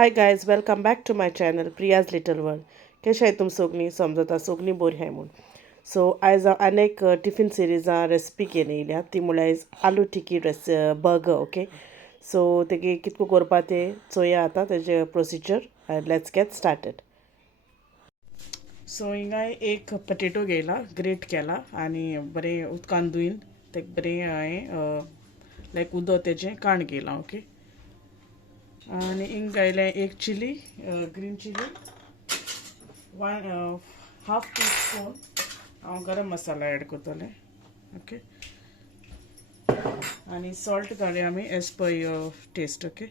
High guys welcome back to my channel Priya's little world. कशें आहाय तुम सोगलीं? समजता सोगलीं बरी हाय म्हूण. सो आयज हांव आनीक टिफीन सिरिजा रेसिपी घेवन येयल्या. ती म्हळ्यार आयज आलू टिकी बर्गर. ओके, सो तेगे कितको करपा तें चोया आतां तेजें procedure. Let's get started. So हिंगा एक पटेटो घेयला, ग्रेट केला आनी बरें उदकान धुयन तेका बरें हांवें लायक उदक तेजें काण घेयलां. ओके, आनी हिंग घायलें एक chilli, green chilli, half teaspoon हांव गरम मसाला एड करतलें. ओके, आनी सॉल्ट घालया आमी as per your taste. Okay,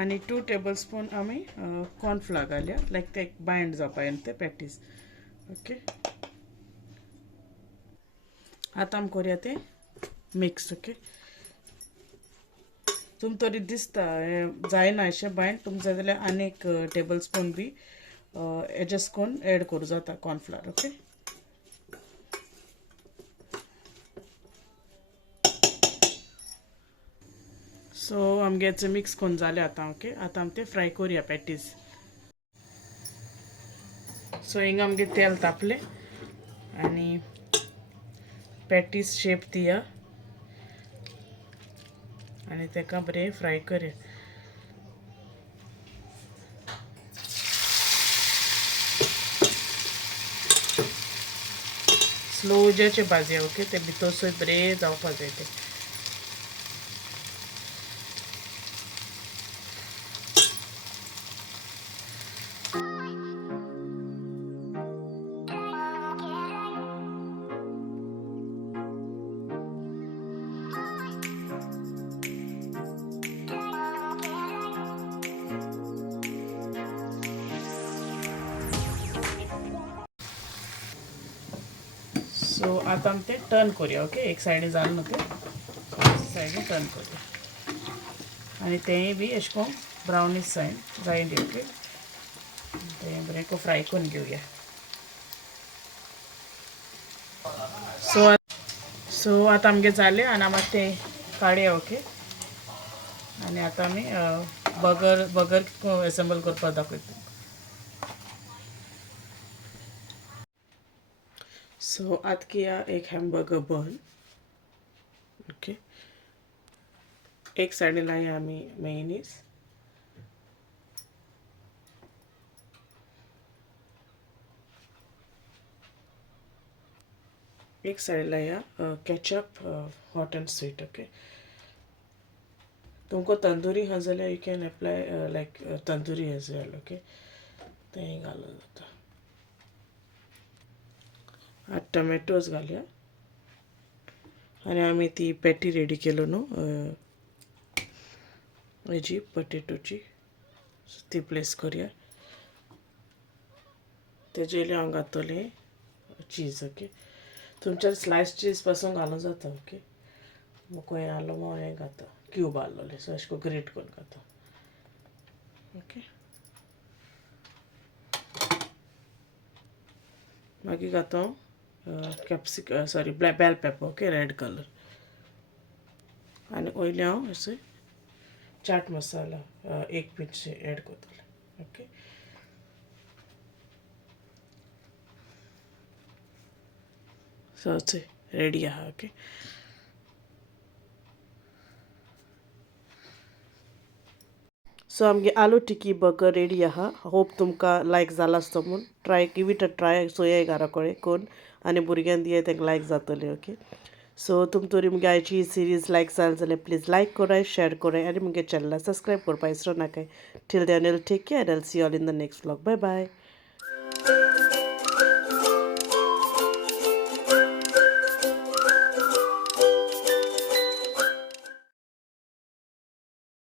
आनी 2 टेबल स्पून आमी कॉर्नफ्लावर घालया, लायक ते बायंड जावपा ते पॅटीस. ओके, आतां आमी कोरया तें मिक्स. ओके, तुम तरी दिसता जायना अशें बायंड, तुम जाय जाल्यार आनी एक टेबल स्पून बी एडजस्ट करून एड करूं जाता कॉर्नफ्लावर. ओके, सो आमगें मिक्स करून जालें आतां. ओके, आतां आमी तें फ्राय करुया पॅटीस. सो हिंगा आमगे तेल तापलें आनी पॅटीस शेप दिया आनी तेका बरें फ्राय करया. स्लो उज्याचेर भाजया. ओके, ते भितर बरें जावपा जाय ते. सो आतां आमी तें टर्न करुया. ओके, एक सायडी जालें न्हू तें, सायडीन टर्न करुया आनी तेंय बी अशें करून ब्रावनीश जाय दी. ओके, तें बरें को फ्राय करून घेवया. सो आतां आमगे जालें आनी आमी तें काडया. ओके, आनी आतां आमी बर्गर एसेंबल करपा दाखयता. सो आतां किया एक हॅमबर्गर बन. ओके, एक सायडीन लाया आमी मेयोनीज, एक साइड लाया ketchup hot and sweet. Okay, तुमको तंदुरी हा जाल्यार you can apply like tandoori as well. Okay, तें घालून जाता. आतां टोमॅटोज घालया आनी आमी ती पॅटी रेडी केलो न्हू हेजी पटेटोची, ती प्लेस करुया. तेजेर हांव घातलें चीज. ओके, तुमच्या स्लायस चीज पासून घालूं जाता. ओके, मुको हें आलो हें घाता क्यूब आसलोले, सो अशें करून ग्रेट करून घाता. ओके, मागीर घाता हांव sorry bell pepper. Okay, red colour आनी वयले हांव अशें चाट मसाला एक पिंच एड करतलें. ओके, सो रेडी आहा. ओके, सो आमगे आलू टिकी बर्गर रेडी आहा. होप तुमकां लायक जाला आसतो म्हूण. Give it a try. चोया घरा कडेन कोण आनी भुरग्यांक दिया, तांकां लायक जातलें. ओके, सो तुम तरी मुगे आयची ही सिरीज लायक जाल जाल्यार प्लीज लायक कराय, शेअर कराय आनी मुगे चॅनला सबस्क्रायब करपा विसरूं नाकाय. Till then take care. I will see you all in the next vlog. Bye bye.